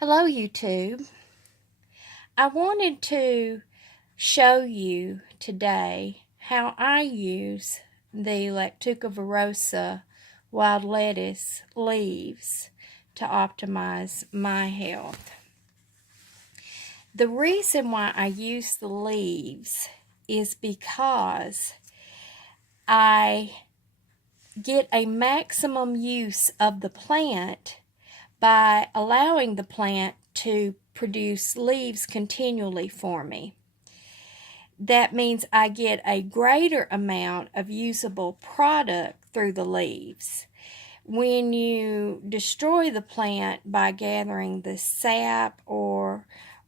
Hello YouTube. I wanted to show you today how I use the Lactuca virosa wild lettuce leaves to optimize my health. The reason why I use the leaves is because I get a maximum use of the plant by allowing the plant to produce leaves continually for me. That means I get a greater amount of usable product through the leaves. When you destroy the plant by gathering the sap or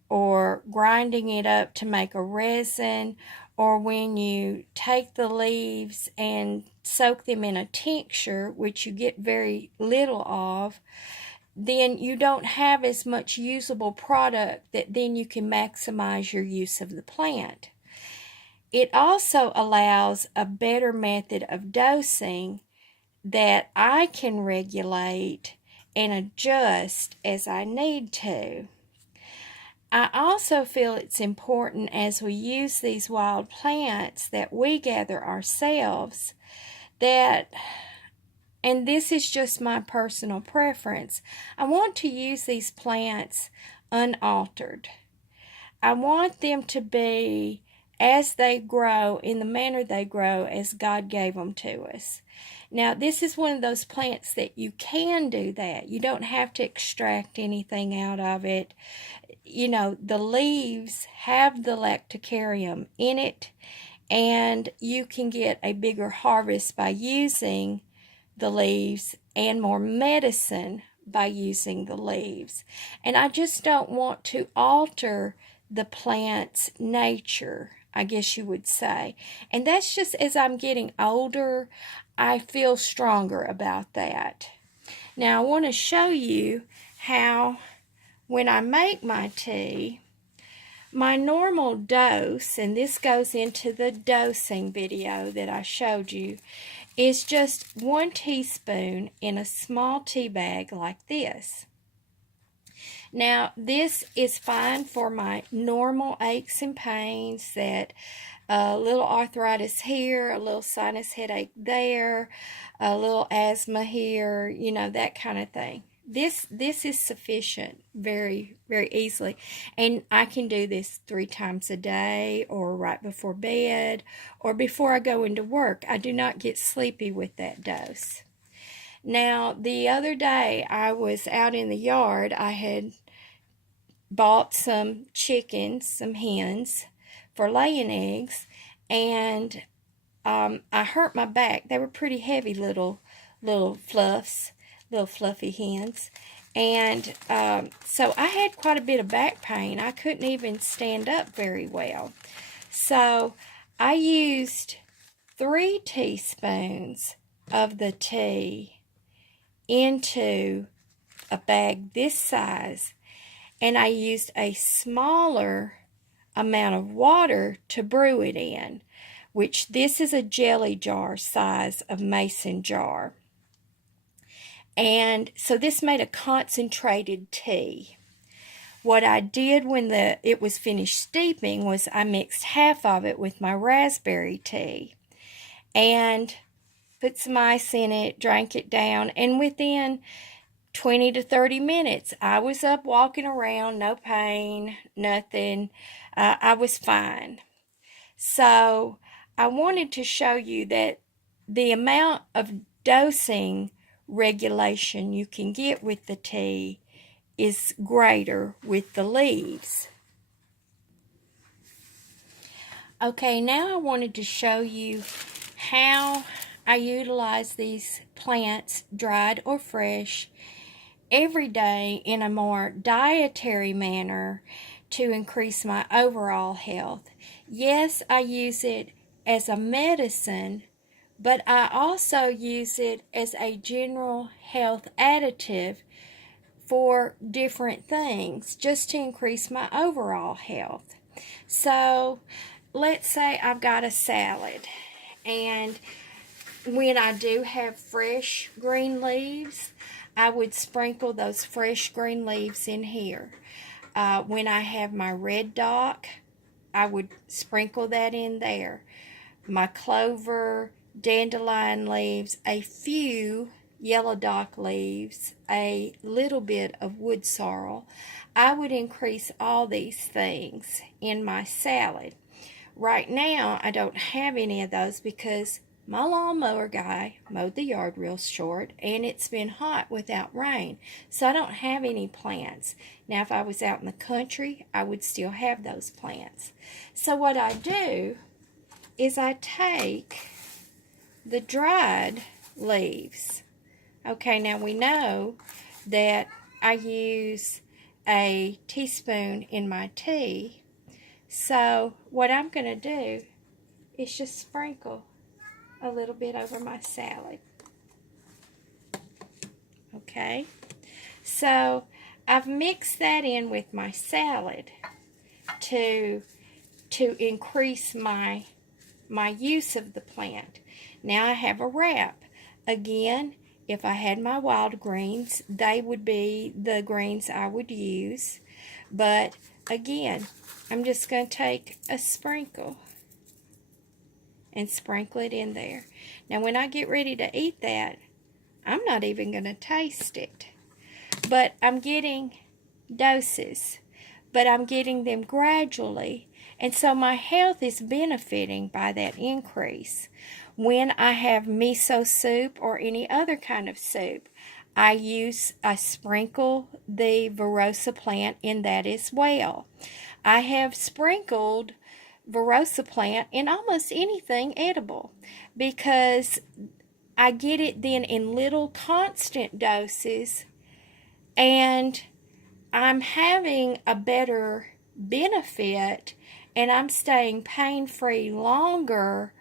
grinding it up to make a resin, or when you take the leaves and soak them in a tincture, which you get very little of, then you don't have as much usable product that then you can maximize your use of the plant. It also allows a better method of dosing that I can regulate and adjust as I need to. I also feel it's important as we use these wild plants that we gather ourselves that, and this is just my personal preference, I want to use these plants unaltered. I want them to be as they grow, in the manner they grow, as God gave them to us. Now, this is one of those plants that you can do that. You don't have to extract anything out of it. You know, the leaves have the lactucarium in it, and you can get a bigger harvest by using the leaves and more medicine by using the leaves. And I just don't want to alter the plant's nature, I guess you would say. And that's just as I'm getting older, I feel stronger about that. Now I want to show you how when I make my tea, my normal dose, and this goes into the dosing video that I showed you, is just 1 teaspoon in a small tea bag like this. Now, this is fine for my normal aches and pains, that a little arthritis here, a little sinus headache there, a little asthma here, you know, that kind of thing. This is sufficient very, very easily. And I can do this 3 times a day, or right before bed, or before I go into work. I do not get sleepy with that dose. Now, the other day I was out in the yard. I had bought some chickens, some hens, for laying eggs, and I hurt my back. They were pretty heavy little fluffs, little fluffy hens, and so I had quite a bit of back pain. I couldn't even stand up very well. So I used 3 teaspoons of the tea into a bag this size, and I used a smaller amount of water to brew it in, which this is a jelly jar size of mason jar. And so this made a concentrated tea. What I did when it was finished steeping was I mixed half of it with my raspberry tea and put some ice in it, drank it down, and within 20 to 30 minutes, I was up walking around, no pain, nothing. I was fine. So I wanted to show you that the amount of dosing regulation you can get with the tea is greater with the leaves. Okay, now I wanted to show you how I utilize these plants, dried or fresh, every day in a more dietary manner to increase my overall health. Yes, I use it as a medicine, but I also use it as a general health additive for different things, just to increase my overall health. So let's say I've got a salad, and when I do have fresh green leaves, I would sprinkle those fresh green leaves in here. When I have my red dock, I would sprinkle that in there. My clover, dandelion leaves, a few yellow dock leaves, a little bit of wood sorrel. I would increase all these things in my salad. Right now, I don't have any of those because my lawnmower guy mowed the yard real short, and it's been hot without rain, so I don't have any plants. Now, if I was out in the country, I would still have those plants. So what I do is I take the dried leaves. Okay, now we know that I use a teaspoon in my tea, so what I'm going to do is just sprinkle a little bit over my salad. Okay, so I've mixed that in with my salad to increase my use of the plant. Now I have a wrap. Again, if I had my wild greens, they would be the greens I would use. But again, I'm just going to take a sprinkle and sprinkle it in there. Now when I get ready to eat that, I'm not even going to taste it. But I'm getting doses, but I'm getting them gradually, and so my health is benefiting by that increase. When I have miso soup or any other kind of soup, I sprinkle the Virosa plant in that as well. I have sprinkled Virosa plant in almost anything edible because I get it then in little constant doses, and I'm having a better benefit, and I'm staying pain-free longer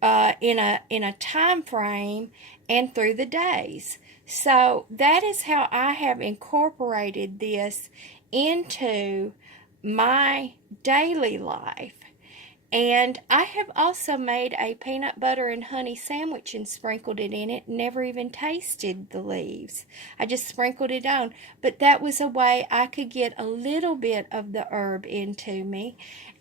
in a time frame and through the days. So that is how I have incorporated this into my daily life. And I have also made a peanut butter and honey sandwich and sprinkled it in it. Never even tasted the leaves. I just sprinkled it on. But that was a way I could get a little bit of the herb into me,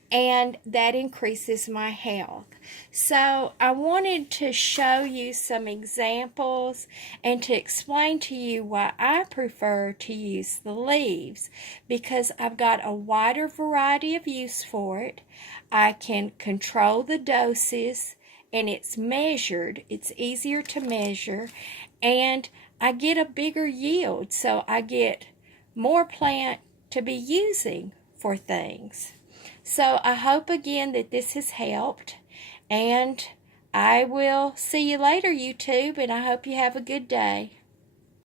and that increases my health. So I wanted to show you some examples and to explain to you why I prefer to use the leaves, because I've got a wider variety of use for it. I can control the doses, and it's measured. It's easier to measure, and I get a bigger yield, so I get more plant to be using for things. So I hope again that this has helped, and I will see you later, YouTube, and I hope you have a good day.